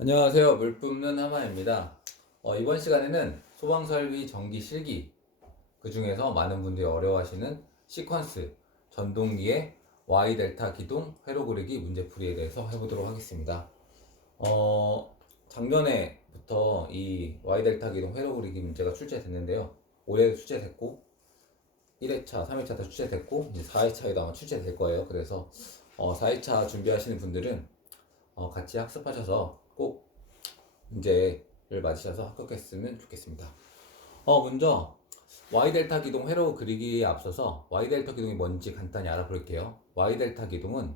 안녕하세요. 물 뿜는 하마입니다. 어, 이번 시간에는 소방설비 전기 실기 그 중에서 많은 분들이 어려워하시는 시퀀스 전동기의 Y 델타 기동 회로 그리기 문제풀이에 대해서 해보도록 하겠습니다. 어, 작년에부터 이 Y 델타 기동 회로 그리기 문제가 출제됐는데요. 올해도 출제됐고 1회차, 3회차 다 출제됐고 이제 4회차에도 아마 출제될 거예요. 그래서 어, 4회차 준비하시는 분들은 어, 같이 학습하셔서 꼭 문제를 맞으셔서 합격했으면 좋겠습니다. 어, 먼저 y 델타 기동 회로 그리기에 앞서서 y 델타 기동이 뭔지 간단히 알아볼게요. y 델타 기동은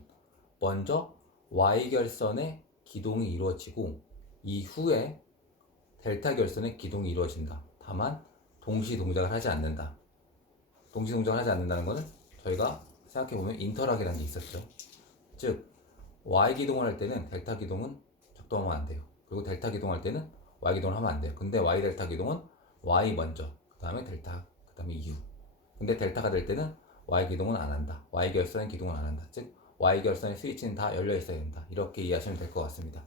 먼저 y 결선의 기동이 이루어지고 이후에 델타 결선의 기동이 이루어진다. 다만 동시 동작을 하지 않는다. 동시 동작을 하지 않는다는 것은 저희가 생각해 보면 인터락이라는 게 있었죠. 즉 y 기동을 할 때는 델타 기동은 작동하면 안 돼요. 그리고 델타 기동할 때는 y 기동을 하면 안 돼요. 근데 y 델타 기동은 y 먼저, 그 다음에 델타, 그 다음에 u. 근데 델타가 될 때는 y 기동은 안 한다. y 결선의 기동은 안 한다. 즉 y 결선의 스위치는 다 열려 있어야 된다. 이렇게 이해하시면 될 것 같습니다.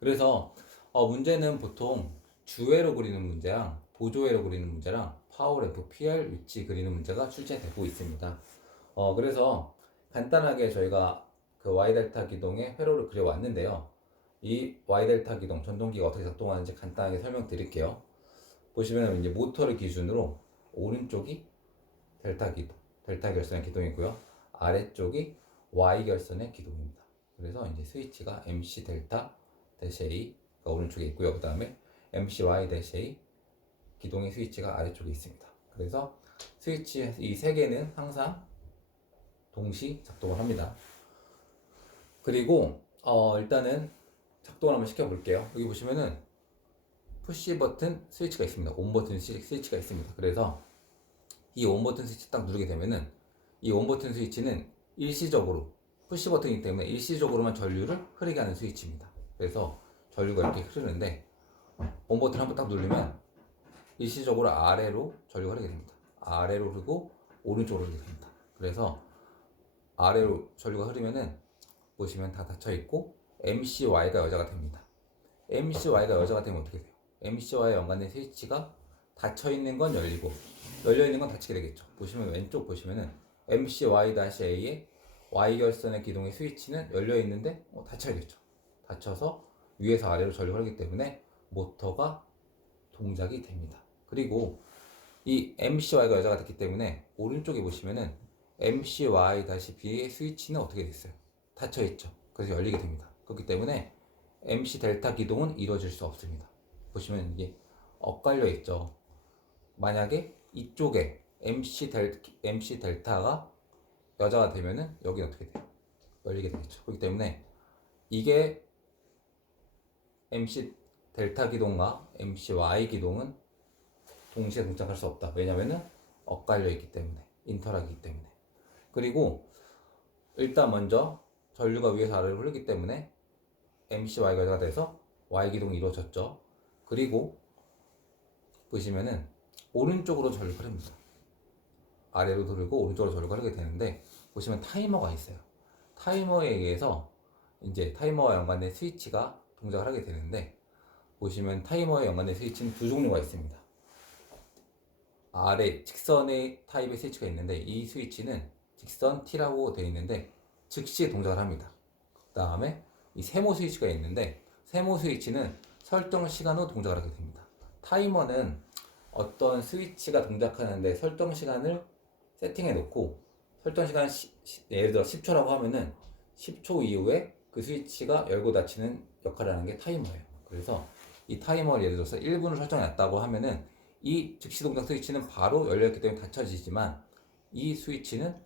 그래서 어, 문제는 보통 주회로 그리는 문제랑 보조회로 그리는 문제랑 램프 PL 위치 그리는 문제가 출제되고 있습니다. 어, 그래서 간단하게 저희가 그 y 델타 기동의 회로를 그려왔는데요. 이 y 델타 기동 전동기가 어떻게 작동하는지 간단하게 설명드릴게요. 보시면 이제 모터를 기준으로 오른쪽이 델타 기동, 델타 결선의 기동이고요. 아래쪽이 y 결선의 기동입니다. 그래서 이제 스위치가 MC 델타 대시 A가 오른쪽에 있고요. 그 다음에 MC Y 대시 A 기동의 스위치가 아래쪽에 있습니다. 그래서 스위치 이 세 개는 항상 동시 작동을 합니다. 그리고 어, 일단은 작동을 한번 시켜볼게요. 여기 보시면은 푸시 버튼 스위치가 있습니다. 온 버튼 스- 스위치가 있습니다. 그래서 이 온 버튼 스위치 딱 누르게 되면은 이 온 버튼 스위치는 일시적으로 푸시 버튼이기 때문에 일시적으로만 전류를 흐르게 하는 스위치입니다. 그래서 전류가 이렇게 흐르는데 온 버튼 한번 딱 누르면 일시적으로 아래로 전류가 흐르게 됩니다. 아래로 흐르고 오른쪽으로 흐르게 됩니다. 그래서 아래로 전류가 흐르면은 보시면 다 닫혀 있고 MCY가 여자가 됩니다. MCY가 여자가 되면 어떻게 돼요? MCY 연관된 스위치가 닫혀 있는 건 열리고 열려 있는 건 닫히게 되겠죠. 보시면 왼쪽 보시면은 MCY-A의 Y 결선의 기동의 스위치는 열려 있는데 어, 닫혀 있겠죠. 닫혀서 위에서 아래로 전류가 흐르기 때문에 모터가 동작이 됩니다. 그리고 이 MCY가 여자가 됐기 때문에 오른쪽에 보시면은 MCY-B의 스위치는 어떻게 됐어요? 닫혀 있죠. 그래서 열리게 됩니다. 그렇기 때문에 MC 델타 기동은 이루어질 수 없습니다. 보시면 이게 엇갈려 있죠. 만약에 이쪽에 MC 델 MC 델타가 여자가 되면은 여기 어떻게 돼요? 열리게 되겠죠. 그렇기 때문에 이게 MC 델타 기동과 MC Y 기동은 동시에 동작할 수 없다. 왜냐면은 엇갈려 있기 때문에 인터락이기 때문에. 그리고 일단 먼저 전류가 위에서 아래로 흐르기 때문에 MCY가 돼서 Y 기동이 이루어졌죠. 그리고 보시면은 오른쪽으로 전류가 흐릅니다. 아래로 흐르고 오른쪽으로 전류가 흐르게 되는데 보시면 타이머가 있어요. 타이머에 의해서 이제 타이머와 연관된 스위치가 동작을 하게 되는데 보시면 타이머에 연관된 스위치는 두 종류가 있습니다. 아래 직선의 타입의 스위치가 있는데 이 스위치는 직선 T라고 되어 있는데 즉시 동작을 합니다. 그 다음에 이 세모 스위치가 있는데 세모 스위치는 설정 시간 후 동작을 하게 됩니다. 타이머는 어떤 스위치가 동작하는데 설정 시간을 세팅해 놓고 설정 시간 시- 시- 예를 들어 10초라고 하면은 10초 이후에 그 스위치가 열고 닫히는 역할을 하는 게 타이머예요. 그래서 이 타이머를 예를 들어서 1분을 설정해 놨다고 하면은 이 즉시 동작 스위치는 바로 열렸기 때문에 닫혀지지만 이 스위치는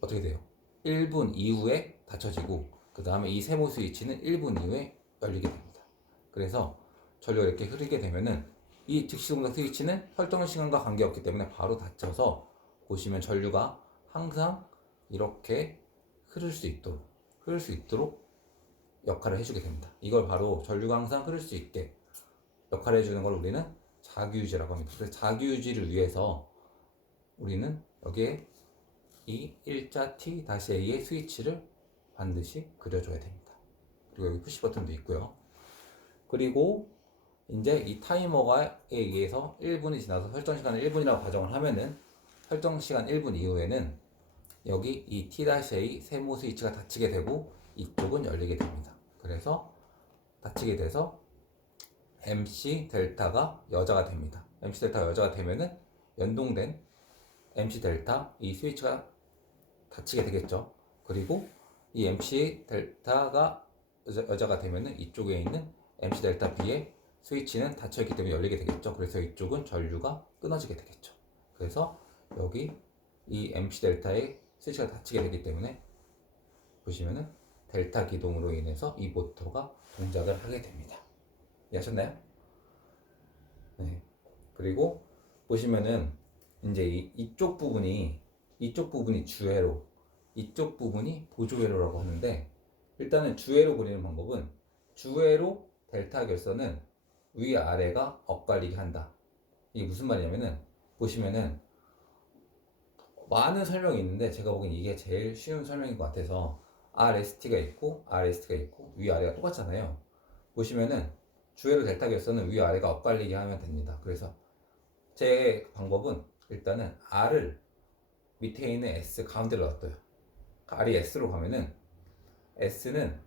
어떻게 돼요? 1분 이후에 닫혀지고 그 다음에 이 세모 스위치는 1분 이후에 열리게 됩니다. 그래서 전류가 이렇게 흐르게 되면은 이 즉시 동작 스위치는 설정 시간과 관계없기 때문에 바로 닫혀서 보시면 전류가 항상 이렇게 흐를 수 있도록 흐를 수 있도록 역할을 해주게 됩니다. 이걸 바로 전류가 항상 흐를 수 있게 역할을 해주는 걸 우리는 자기유지라고 합니다. 그래서 자기유지를 위해서 우리는 여기에 이 일자 T-A의 스위치를 반드시 그려줘야 됩니다. 그리고 여기 푸시 버튼도 있고요. 그리고 이제 이 타이머에 의해서 1분이 지나서 설정 시간을 1분이라고 가정을 하면은 설정 시간 1분 이후에는 여기 이 T-A 세모 스위치가 닫히게 되고 이쪽은 열리게 됩니다. 그래서 닫히게 돼서 MC 델타가 여자가 됩니다. MC 델타가 여자가 되면은 연동된 MC 델타 이 스위치가 닫히게 되겠죠. 그리고 이 MC 델타가 여자, 여자 가 되면은 이쪽에 있는 MC 델타 B의 스위치는 닫혀 있기 때문에 열리게 되겠죠. 그래서 이쪽은 전류가 끊어지게 되겠죠. 그래서 여기 이 MC 델타의 스위치가 닫히게 되기 때문에 보시면은 델타 기동으로 인해서 이 모터가 동작을 하게 됩니다. 이해하셨나요? 네. 그리고 보시면은 이제 이, 이쪽 부분이 이쪽 부분이 주회로 이쪽 부분이 보조회로라고 하는데 일단은 주회로 그리는 방법은 주회로 델타 결선은 위 아래가 엇갈리게 한다. 이게 무슨 말이냐면은 보시면은 많은 설명이 있는데 제가 보기엔 이게 제일 쉬운 설명인 것 같아서 RST가 있고 RST가 있고 위 아래가 똑같잖아요. 보시면은 주회로 델타 결선은 위 아래가 엇갈리게 하면 됩니다. 그래서 제 방법은 일단은 R을 밑에 있는 S 가운데로 놔둬요. R이 S로 가면은 S는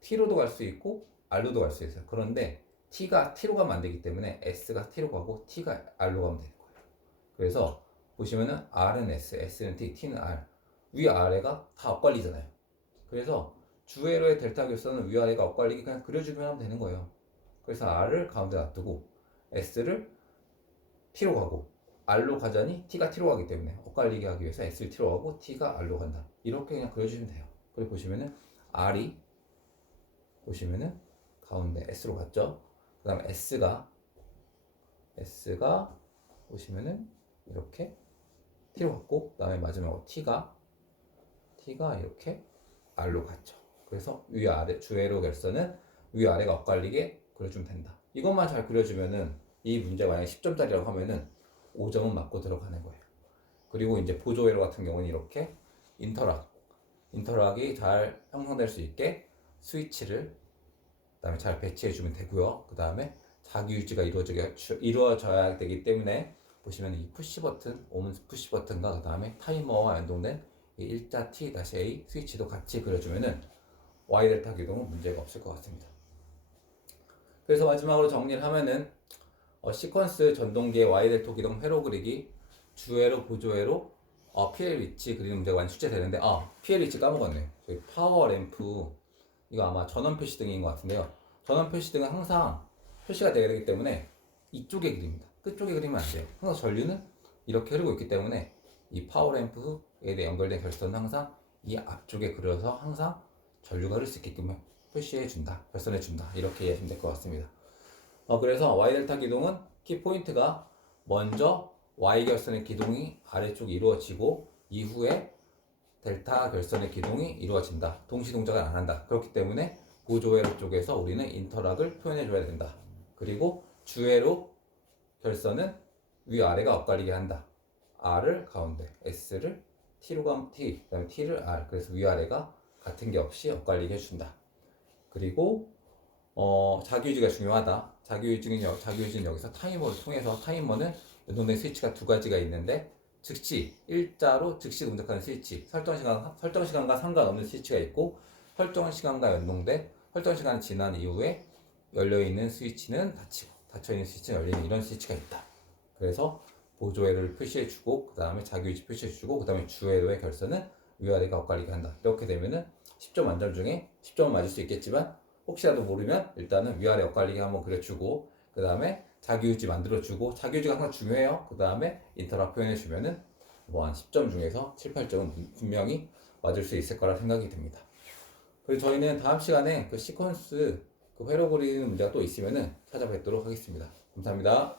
T로도 갈 수 있고 R로도 갈 수 있어요. 그런데 T가 T로 가면 안 되기 때문에 S가 T로 가고 T가 R로 가면 되는 거예요. 그래서 보시면은 R은 S, S는 T, T는 R. 위 아래가 다 엇갈리잖아요. 그래서 주회로의 델타 결선은 위 아래가 엇갈리게 그냥 그려주기만 하면 되는 거예요. 그래서 R을 가운데 놔두고 S를 T로 가고 R로 가자니 T가 T로 가기 때문에 엇갈리게 하기 위해서 S를 T로 가고 T가 R로 간다. 이렇게 그냥 그려주시면 돼요. 그리고 보시면은 R이 보시면은 가운데 S로 갔죠. 그 다음에 S가 S가 보시면은 이렇게 T로 갔고 그 다음에 마지막으로 T가 T가 이렇게 R로 갔죠. 그래서 위아래 주회로 결선은 위아래가 엇갈리게 그려주면 된다. 이것만 잘 그려주면은 이 문제 만약에 10점짜리라고 하면은 5점은 맞고 들어가는 거예요. 그리고 이제 보조회로 같은 경우는 이렇게 인터락, 인터락이 잘 형성될 수 있게 스위치를 그다음에 잘 배치해 주면 되고요. 그 다음에 자기 유지가 이루어져야, 이루어져야 되기 때문에 보시면 이 푸시 버튼, 온 푸시 버튼과 그 다음에 타이머와 연동된 이 일자 T-A 스위치도 같이 그려주면은 Y 델타 기동은 문제가 없을 것 같습니다. 그래서 마지막으로 정리를 하면은 어, 시퀀스 전동기의 Y 델타 기동 회로 그리기, 주회로 보조회로 어, PL 위치 그리는 문제가 많이 출제되는데 아 PL 위치 까먹었네. 저희 파워 램프 이거 아마 전원 표시 등인 것 같은데요. 전원 표시 등은 항상 표시가 되게 되기 때문에 이쪽에 그립니다. 끝쪽에 그리면 안 돼요. 항상 전류는 이렇게 흐르고 있기 때문에 이 파워 램프에 대해 연결된 결선은 항상 이 앞쪽에 그려서 항상 전류가 흐를 수 있게끔 표시해 준다, 결선해 준다 이렇게 이해하시면 될 것 같습니다. 어, 그래서 Y 델타 기동은 키 포인트가 먼저 Y 결선의 기동이 아래쪽에 이루어지고 이후에 델타 결선의 기동이 이루어진다. 동시 동작을 안 한다. 그렇기 때문에 보조회로 쪽에서 우리는 인터락을 표현해 줘야 된다. 그리고 주회로 결선은 위아래가 엇갈리게 한다. R을 가운데, S를 T로 가면 T, 그다음에 T를 R. 그래서 위아래가 같은 게 없이 엇갈리게 해준다. 그리고 어, 자기유지가 중요하다. 자기유지는 여, 자기유지는 여기서 타이머를 통해서 타이머는 연동된 스위치가 두 가지가 있는데 즉시 일자로 즉시 동작하는 스위치, 설정 시간 설정 시간과 상관없는 스위치가 있고 설정 시간과 연동된 설정 시간 지난 이후에 열려 있는 스위치는 닫히고 닫혀 있는 스위치는 열리는 이런 스위치가 있다. 그래서 보조회를 표시해 주고 그 다음에 자기유지 표시해 주고 그 다음에 주회로의 결선은 위아래가 엇갈리게 한다. 이렇게 되면은 10점 만점 중에 10점은 맞을 수 있겠지만 혹시라도 모르면 일단은 위아래 엇갈리게 한번 그려주고 그 다음에 자기유지 만들어주고 자기유지가 항상 중요해요. 그 다음에 인터락 표현해주면은 뭐 한 10점 중에서 7, 8점은 분명히 맞을 수 있을 거라 생각이 듭니다. 그리고 저희는 다음 시간에 그 시퀀스 그 회로 그리는 문제가 또 있으면은 찾아뵙도록 하겠습니다. 감사합니다.